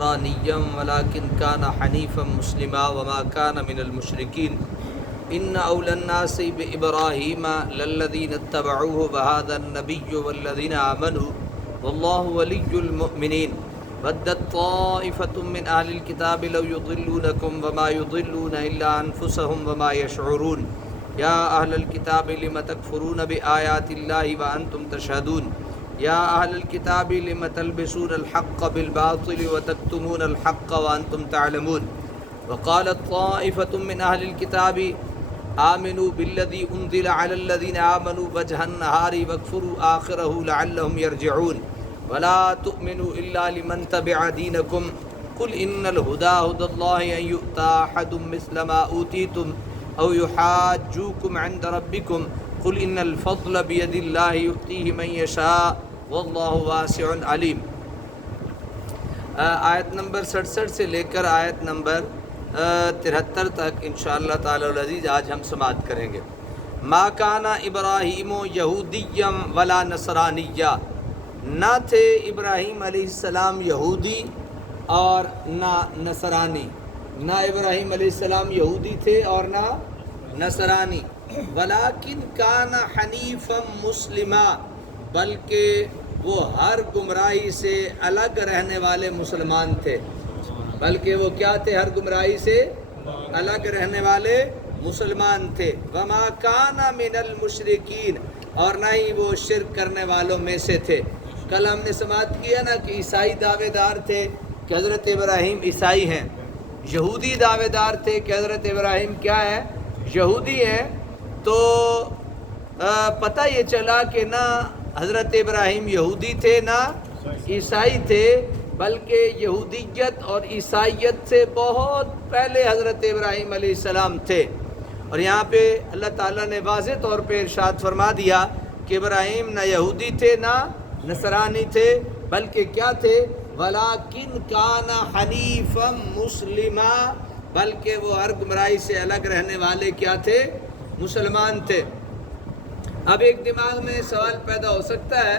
نصرانيا ولكن كان حنيفا مسلما وما كان من المشركين إن أولى الناس بإبراهيم للذين اتبعوه وهذا النبي والذين آمنوا والله ولي المؤمنين ودت طائفة من أهل الكتاب لو يضلونكم وما يضلون إلا أنفسهم وما يشعرون يا أهل الكتاب لم تكفرون بآيات الله وأنتم تشهدون يا أهل الكتاب لم تلبسون الحق بالباطل وتكتمون الحق وأنتم تعلمون وقالت طائفة من أهل الكتاب آمنوا بالذي أنزل على الذين آمنوا وجه النهار واكفروا آخره لعلهم يرجعون ولا تؤمنوا إلا لمن تبع دينكم قل إن الهدى هدى الله أن يؤتى أحد مثل ما أوتيتم أو يحاجوكم عند ربكم قل إن الفضل بيد الله يؤتيه من يشاء واللہ واسع علیم۔ آیت نمبر 67 سے لے کر آیت نمبر 73 تک انشاءاللہ تعالی العزیز آج ہم سماعت کریں گے۔ ما کان ابراہیم یہودیا ولا نصرانیہ، نہ تھے ابراہیم علیہ السلام یہودی اور نہ نصرانی، نہ ابراہیم علیہ السلام یہودی تھے اور نہ نصرانی، ولیکن کان حنیفا مسلما، بلکہ وہ ہر گمراہی سے الگ رہنے والے مسلمان تھے، بلکہ وہ کیا تھے؟ ہر گمراہی سے الگ رہنے والے مسلمان تھے۔ وما کان من المشرکین، اور نہ ہی وہ شرک کرنے والوں میں سے تھے۔ کل ہم نے سماعت کیا نا کہ عیسائی دعوے دار تھے کہ حضرت ابراہیم عیسائی ہیں، یہودی دعوے دار تھے کہ حضرت ابراہیم کیا ہے؟ یہودی ہیں۔ تو پتہ یہ چلا کہ نہ حضرت ابراہیم یہودی تھے نہ عیسائی تھے، بلکہ یہودیت اور عیسائیت سے بہت پہلے حضرت ابراہیم علیہ السلام تھے۔ اور یہاں پہ اللہ تعالیٰ نے واضح طور پہ ارشاد فرما دیا کہ ابراہیم نہ یہودی تھے نہ نصرانی تھے، بلکہ کیا تھے؟ وَلَٰكِنْ كَانَ حَنِيفًا مُسْلِمًا، بلکہ وہ ہر گمراہی سے الگ رہنے والے کیا تھے؟ مسلمان تھے۔ اب ایک دماغ میں سوال پیدا ہو سکتا ہے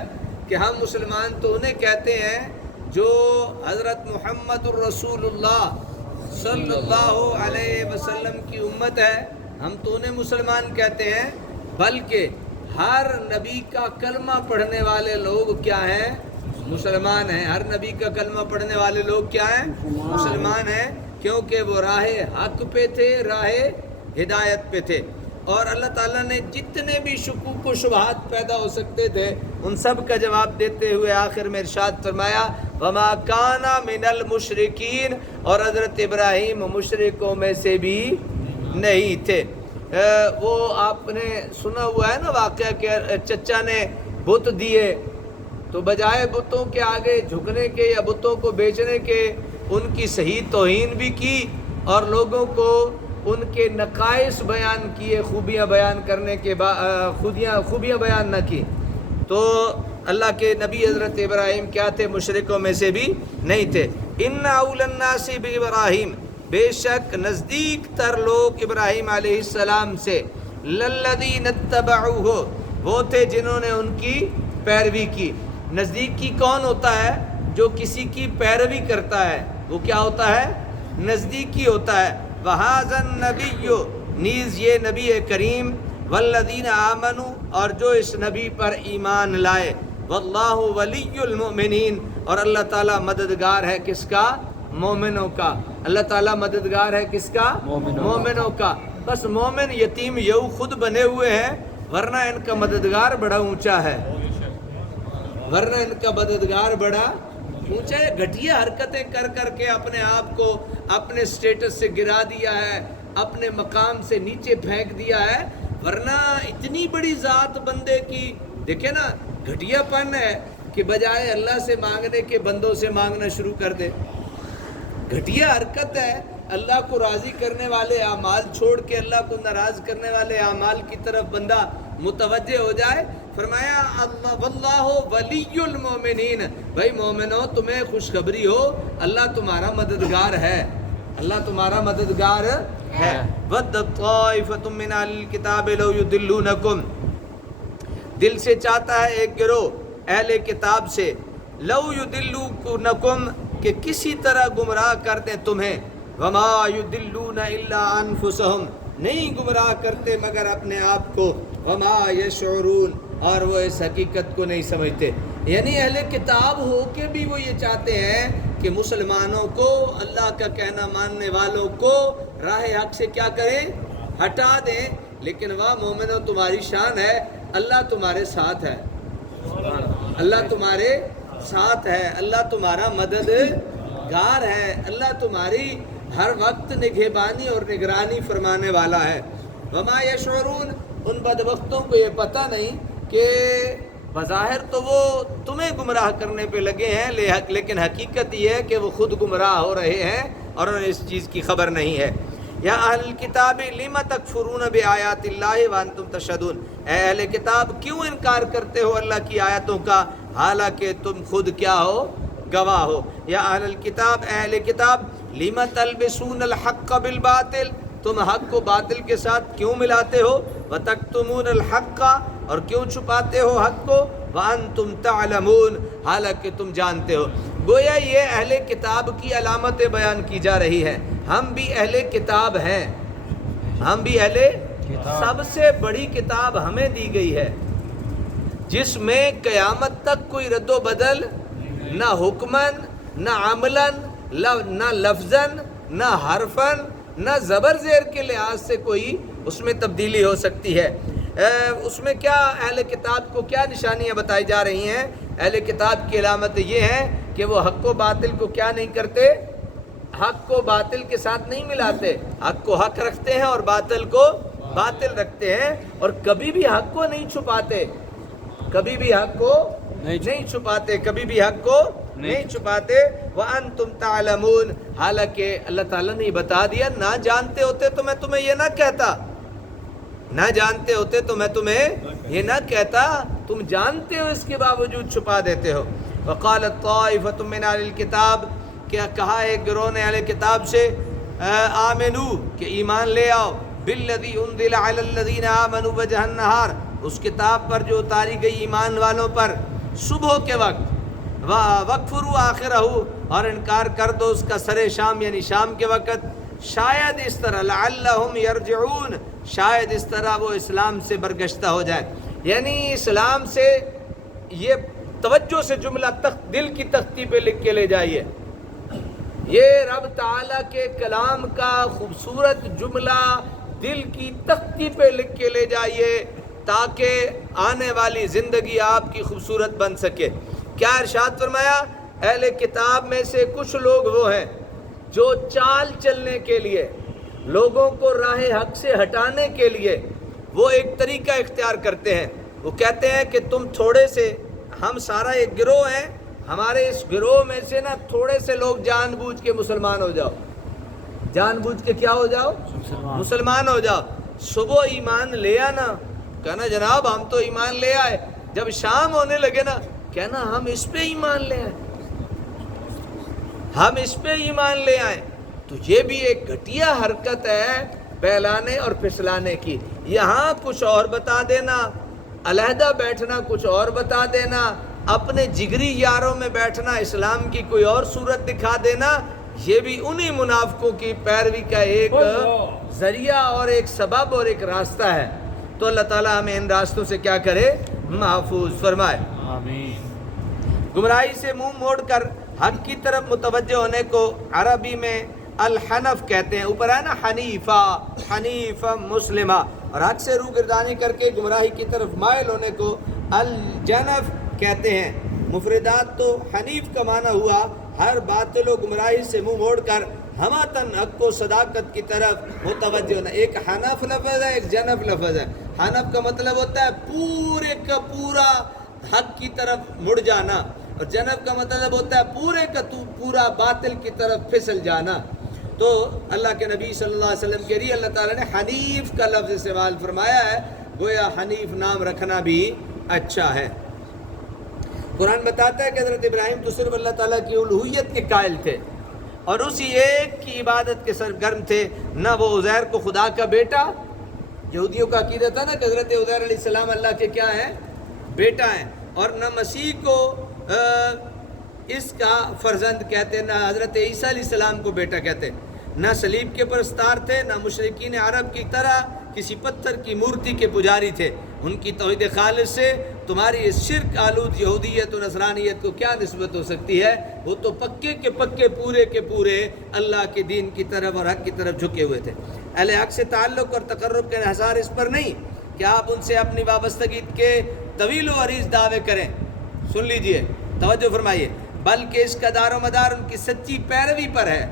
کہ ہم مسلمان تو انہیں کہتے ہیں جو حضرت محمد الرسول اللہ صلی اللہ علیہ وسلم کی امت ہے، ہم تو انہیں مسلمان کہتے ہیں، بلکہ ہر نبی کا کلمہ پڑھنے والے لوگ کیا ہیں؟ مسلمان ہیں۔ ہر نبی کا کلمہ پڑھنے والے لوگ کیا ہیں؟ مسلمان ہیں، کیونکہ وہ راہ حق پہ تھے، راہ ہدایت پہ تھے۔ اور اللہ تعالیٰ نے جتنے بھی شکوک و شبہات پیدا ہو سکتے تھے ان سب کا جواب دیتے ہوئے آخر میں ارشاد فرمایا وما کان من المشرکین، اور حضرت ابراہیم مشرکوں میں سے بھی نہیں تھے۔ وہ آپ نے سنا ہوا ہے نا واقعہ کہ چچا نے بت دیے تو بجائے بتوں کے آگے جھکنے کے یا بتوں کو بیچنے کے ان کی صحیح توہین بھی کی اور لوگوں کو ان کے نقائص بیان کیے، خوبیاں بیان کرنے کے خوبیاں بیان نہ کی۔ تو اللہ کے نبی حضرت ابراہیم کیا تھے؟ مشرکوں میں سے بھی نہیں تھے۔ ان اول الناس بابراہیم، بے شک نزدیک تر لوگ ابراہیم علیہ السلام سے، للذین اتبعوہ، وہ تھے جنہوں نے ان کی پیروی کی۔ نزدیکی کون ہوتا ہے؟ جو کسی کی پیروی کرتا ہے، وہ کیا ہوتا ہے؟ نزدیکی ہوتا ہے۔ وَهَذَا النَّبِيُّ، نیز یہ نبی کریم، وَالَّذِينَ آمَنُوا، اور جو اس نبی پر ایمان لائے، وَاللَّهُ وَلِيُّ الْمُؤْمِنِينَ، اور اللہ تعالیٰ مددگار ہے کس کا؟ مومنوں کا۔ اللہ تعالیٰ مددگار ہے کس کا؟ مومنوں کا۔ بس مومن یتیم یوں خود بنے ہوئے ہیں، ورنہ ان کا مددگار بڑا اونچا ہے، ورنہ ان کا مددگار بڑا اونچا ہے۔ گھٹیا حرکتیں کر کر کے اپنے آپ کو اپنے سٹیٹس سے گرا دیا ہے، اپنے مقام سے نیچے پھینک دیا ہے، ورنہ اتنی بڑی ذات بندے کی دیکھیں نا، گھٹیا پن ہے کہ بجائے اللہ سے مانگنے کے بندوں سے مانگنا شروع کر دے۔ گھٹیا حرکت ہے، اللہ کو راضی کرنے والے اعمال چھوڑ کے اللہ کو ناراض کرنے والے اعمال کی طرف بندہ متوجہ ہو جائے۔ فرمایا اللہ واللہ ولی المومنین، بھائی مومنو تمہیں خوشخبری ہو، اللہ تمہارا مددگار ہے، اللہ تمہارا مددگار ہے۔ وَدَّتْ طَائِفَةٌ مِّنْ أَهْلِ الْكِتَابِ لَوْ يُضِلُّونَكُمْ، دل سے چاہتا ہے ایک گروہ اہل کتاب سے، لَوْ يُضِلُّونَكُمْ، کہ کسی طرح گمراہ کر دیں تمہیں. وما یضلون الا انفسهم، نہیں گمراہ کرتے مگر اپنے آپ کو. وما یشعرون، اور وہ اس حقیقت کو نہیں سمجھتے. یعنی اہل کتاب ہو کے بھی وہ یہ چاہتے ہیں کہ مسلمانوں کو، اللہ کا کہنا ماننے والوں کو راہ حق سے کیا کریں؟ ہٹا دیں. لیکن واہ مومنو، تمہاری شان ہے، اللہ تمہارے ساتھ ہے، اللہ تمہارے ساتھ ہے، اللہ تمہارا مددگار ہے، اللہ تمہاری ہر وقت نگہبانی اور نگرانی فرمانے والا ہے. وما یشعرون، ان بدبختوں کو یہ پتہ نہیں کہ بظاہر تو وہ تمہیں گمراہ کرنے پہ لگے ہیں، لیکن حقیقت یہ ہے کہ وہ خود گمراہ ہو رہے ہیں اور انہیں اس چیز کی خبر نہیں ہے. یا اہل الکتاب لم تکفرون بآیات اللہ وانتم تشہدون، اے اہل کتاب کیوں انکار کرتے ہو اللہ کی آیتوں کا حالانکہ تم خود کیا ہو؟ گواہ ہو. یا اہل الکتاب، اہل کتاب لم تلبسون الحق بالباطل، تم حق کو باطل کے ساتھ کیوں ملاتے ہو؟ وتکتمون الحق، اور کیوں چھپاتے ہو حق کو؟ وانتم تعلمون، حالانکہ تم جانتے ہو. گویا یہ اہل کتاب کی علامتیں بیان کی جا رہی ہے. ہم بھی اہل کتاب ہیں، ہم بھی اہل سب سے بڑی کتاب ہمیں دی گئی ہے جس میں قیامت تک کوئی رد و بدل نہ حکمن، نہ عملاً، نہ لفظاً، نہ حرفاً، نہ زبر زیر کے لحاظ سے کوئی اس میں تبدیلی ہو سکتی ہے. اس میں کیا اہل کتاب کو کیا نشانیاں بتائی جا رہی ہیں؟ اہل کتاب کی علامت یہ ہے کہ وہ حق و باطل کو کیا نہیں کرتے؟ حق کو باطل کے ساتھ نہیں ملاتے، حق کو حق رکھتے ہیں اور باطل کو باطل رکھتے ہیں، اور کبھی بھی حق کو نہیں چھپاتے، کبھی بھی حق کو نہیں چھپاتے، کبھی بھی حق کو نہیں چھپاتے. وَأَنْتُمْ تَعْلَمُونَ، حالانکہ اللہ تعالیٰ نے بتا دیا. نہ جانتے ہوتے تو میں تمہیں یہ نہ کہتا، نہ جانتے ہوتے تو میں تمہیں یہ نہ کہتا، تم جانتے ہو اس کے باوجود چھپا دیتے ہو. وَقَالَتْ طَائِفَةٌ مِّنْ أَهْلِ الْكِتَابِ، کیا کہا ایک گروہ نے اہل کتاب سے، آمنو، کہ ایمان لے آؤ، بِالَّذِي أُنزِلَ عَلَى الَّذِينَ آمَنُوا وَجْهَ النَّهَارِ، اس کتاب پر جو اتاری گئی ایمان والوں پر صبح کے وقت. وَاكْفُرُوا آخِرَهُ، اور انکار کر دو اس کا سر شام یعنی شام کے وقت. شاید اس طرح لعلہم یرجعون، شاید اس طرح وہ اسلام سے برگشتہ ہو جائے. یعنی اسلام سے یہ توجہ سے جملہ دل کی تختی پہ لکھ کے لے جائیے. یہ رب تعالیٰ کے کلام کا خوبصورت جملہ دل کی تختی پہ لکھ کے لے جائیے تاکہ آنے والی زندگی آپ کی خوبصورت بن سکے. کیا ارشاد فرمایا؟ اہل کتاب میں سے کچھ لوگ وہ ہیں جو چال چلنے کے لیے، لوگوں کو راہ حق سے ہٹانے کے لیے وہ ایک طریقہ اختیار کرتے ہیں. وہ کہتے ہیں کہ تم تھوڑے سے، ہم سارا ایک گروہ ہیں، ہمارے اس گروہ میں سے نا تھوڑے سے لوگ جان بوجھ کے مسلمان ہو جاؤ، جان بوجھ کے کیا ہو جاؤ؟ مسلمان ہو جاؤ. صبح ایمان لے آنا، کہنا جناب ہم تو ایمان لے آئے. جب شام ہونے لگے نا کہنا ہم اس پہ ایمان لے آئے، ہم اس پہ ایمان لے آئے. تو یہ بھی ایک گھٹیا حرکت ہے بہلانے اور پھسلانے کی. یہاں کچھ اور بتا دینا، علیحدہ بیٹھنا کچھ اور بتا دینا، اپنے جگری یاروں میں بیٹھنا اسلام کی کوئی اور صورت دکھا دینا، یہ بھی انہی منافقوں کی پیروی کا ایک ذریعہ اور ایک سبب اور ایک راستہ ہے. تو اللہ تعالیٰ ہمیں ان راستوں سے کیا کرے؟ محفوظ فرمائے. آمین. گمراہی سے منہ موڑ کر حق کی طرف متوجہ ہونے کو عربی میں الحنف کہتے ہیں. اوپر ہے نا حنیفہ، حنیفہ مسلمہ، اور حق سے روگردانی کر کے گمراہی کی طرف مائل ہونے کو الجنف کہتے ہیں. مفردات تو حنیف کا معنی ہوا ہر باطل و گمراہی سے منہ موڑ کر ہماتن حق و صداقت کی طرف متوجہ ہونا. ایک حنف لفظ ہے، ایک جنف لفظ ہے. حنف کا مطلب ہوتا ہے پورے کا پورا حق کی طرف مڑ جانا، اور جنب کا مطلب ہوتا ہے پورے کا پورا باطل کی طرف پھسل جانا. تو اللہ کے نبی صلی اللہ علیہ وسلم کے لیے اللہ تعالیٰ نے حنیف کا لفظ استعمال فرمایا ہے. گویا حنیف نام رکھنا بھی اچھا ہے. قرآن بتاتا ہے کہ حضرت ابراہیم تو صرف اللہ تعالیٰ کی الوہیت کے قائل تھے اور اسی ایک کی عبادت کے سرگرم تھے، نہ وہ عزیر کو خدا کا بیٹا، یہودیوں کا عقیدہ تھا نا کہ حضرت عزیر علیہ السلام اللہ کے کیا ہیں؟ بیٹا ہیں، اور نہ مسیح کو اس کا فرزند کہتے، نہ حضرت عیسیٰ علیہ السلام کو بیٹا کہتے، نہ صلیب کے پرستار تھے، نہ مشرکین عرب کی طرح کسی پتھر کی مورتی کے پجاری تھے۔ ان کی توحید خالص سے تمہاری اس شرک آلود یہودیت و نصرانیت کو کیا نسبت ہو سکتی ہے؟ وہ تو پکے کے پکے پورے کے پورے اللہ کے دین کی طرف اور حق کی طرف جھکے ہوئے تھے۔ اہل حق سے تعلق اور تقرب کے انحصار اس پر نہیں کہ آپ ان سے اپنی وابستگی کے طویل و عریض دعوے کریں، سن لیجئے، توجہ فرمائیے، بلکہ اس کا دار و مدار ان کی سچی پیروی پر ہے،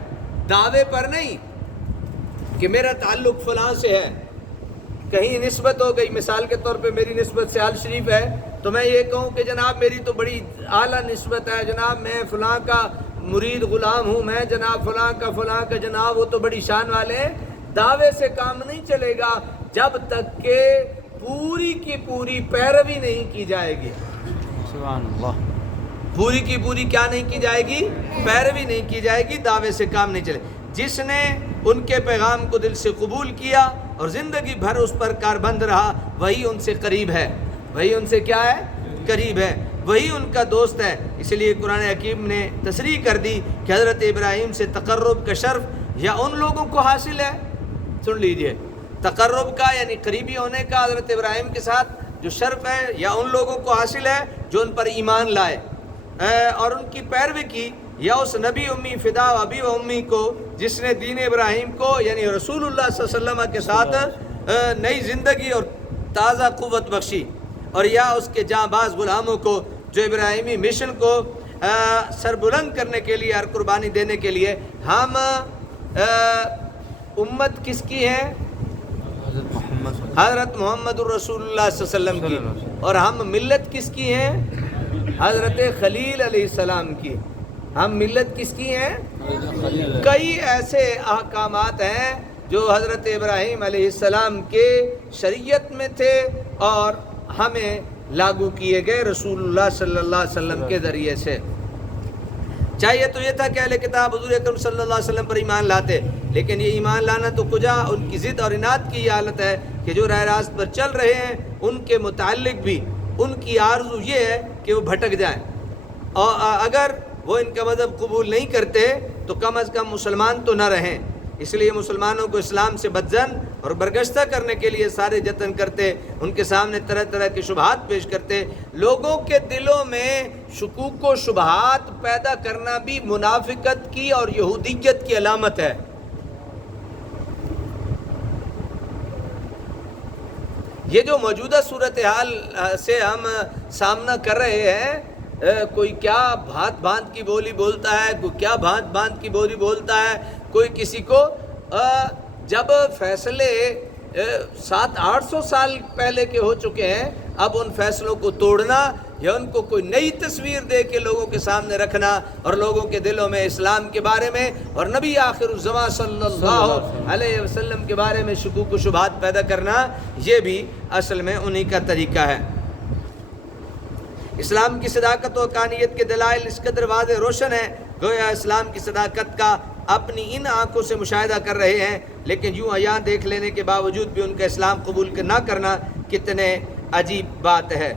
دعوے پر نہیں کہ میرا تعلق فلاں سے ہے۔ کہیں نسبت ہو گئی، مثال کے طور پہ میری نسبت سے آل شریف ہے تو میں یہ کہوں کہ جناب میری تو بڑی اعلیٰ نسبت ہے، جناب میں فلاں کا مرید غلام ہوں، میں جناب فلاں کا جناب وہ تو بڑی شان والے ہیں۔ دعوے سے کام نہیں چلے گا جب تک کہ پوری کی پوری پیروی نہیں کی جائے گی۔ سبحان اللہ۔ پوری کی پوری کیا نہیں کی جائے گی؟ پیروی نہیں کی جائے گی، دعوے سے کام نہیں چلے۔ جس نے ان کے پیغام کو دل سے قبول کیا اور زندگی بھر اس پر کاربند رہا، وہی ان سے قریب ہے، وہی ان سے کیا ہے؟ قریب ہے، وہی ان کا دوست ہے۔ اس لیے قرآن حکیم نے تصریح کر دی کہ حضرت ابراہیم سے تقرب کا شرف یا ان لوگوں کو حاصل ہے، سن لیجئے، تقرب کا یعنی قریبی ہونے کا حضرت ابراہیم کے ساتھ جو شرف ہے یا ان لوگوں کو حاصل ہے جو ان پر ایمان لائے اور ان کی پیروی کی، یا اس نبی امی فدا و ابی و امی کو جس نے دین ابراہیم کو یعنی رسول اللہ صلی اللہ علیہ وسلم کے ساتھ نئی زندگی اور تازہ قوت بخشی، اور یا اس کے جاں باز غلاموں کو جو ابراہیمی مشن کو سربلند کرنے کے لیے اور قربانی دینے کے لیے ہم امت کس کی ہے؟ حضرت محمد الرسول اللہ صلی اللہ علیہ وسلم کی، اور ہم ملت کس کی ہیں؟ حضرت خلیل علیہ السلام کی۔ ہم ملت کس کی ہیں؟ کئی ایسے احکامات ہیں جو حضرت ابراہیم علیہ السلام کے شریعت میں تھے اور ہمیں لاگو کیے گئے رسول اللہ صلی اللہ علیہ وسلم کے ذریعے سے۔ چاہیے تو یہ تھا کہ اہل کتاب حضور اکرم صلی اللہ علیہ وسلم پر ایمان لاتے، لیکن یہ ایمان لانا تو کجا ان کی ضد اور اناد کی یہ حالت ہے کہ جو راہ راست پر چل رہے ہیں ان کے متعلق بھی ان کی آرزو یہ ہے کہ وہ بھٹک جائیں، اور اگر وہ ان کا مذہب قبول نہیں کرتے تو کم از کم مسلمان تو نہ رہیں۔ اس لیے مسلمانوں کو اسلام سے بدزن اور برگشتہ کرنے کے لیے سارے جتن کرتے، ان کے سامنے طرح طرح کے شبہات پیش کرتے۔ لوگوں کے دلوں میں شکوک و شبہات پیدا کرنا بھی منافقت کی اور یہودیت کی علامت ہے۔ یہ جو موجودہ صورتحال سے ہم سامنا کر رہے ہیں، کوئی کیا بھانت بھانت کی بولی بولتا ہے، کوئی کیا بھانت بھانت کی بولی بولتا ہے، کوئی کسی کو جب فیصلے 700-800 سال پہلے کے ہو چکے ہیں، اب ان فیصلوں کو توڑنا یا ان کو کوئی نئی تصویر دے کے لوگوں کے سامنے رکھنا اور لوگوں کے دلوں میں اسلام کے بارے میں اور نبی آخر الزمان صلی اللہ علیہ وسلم کے بارے میں شکوک و شبہات پیدا کرنا، یہ بھی اصل میں انہی کا طریقہ ہے۔ اسلام کی صداقت و حقانیت کے دلائل اس قدر واضح روشن ہے، گویا اسلام کی صداقت کا اپنی ان آنکھوں سے مشاہدہ کر رہے ہیں، لیکن یوں عیاں دیکھ لینے کے باوجود بھی ان کا اسلام قبول نہ کرنا کتنے عجیب بات ہے۔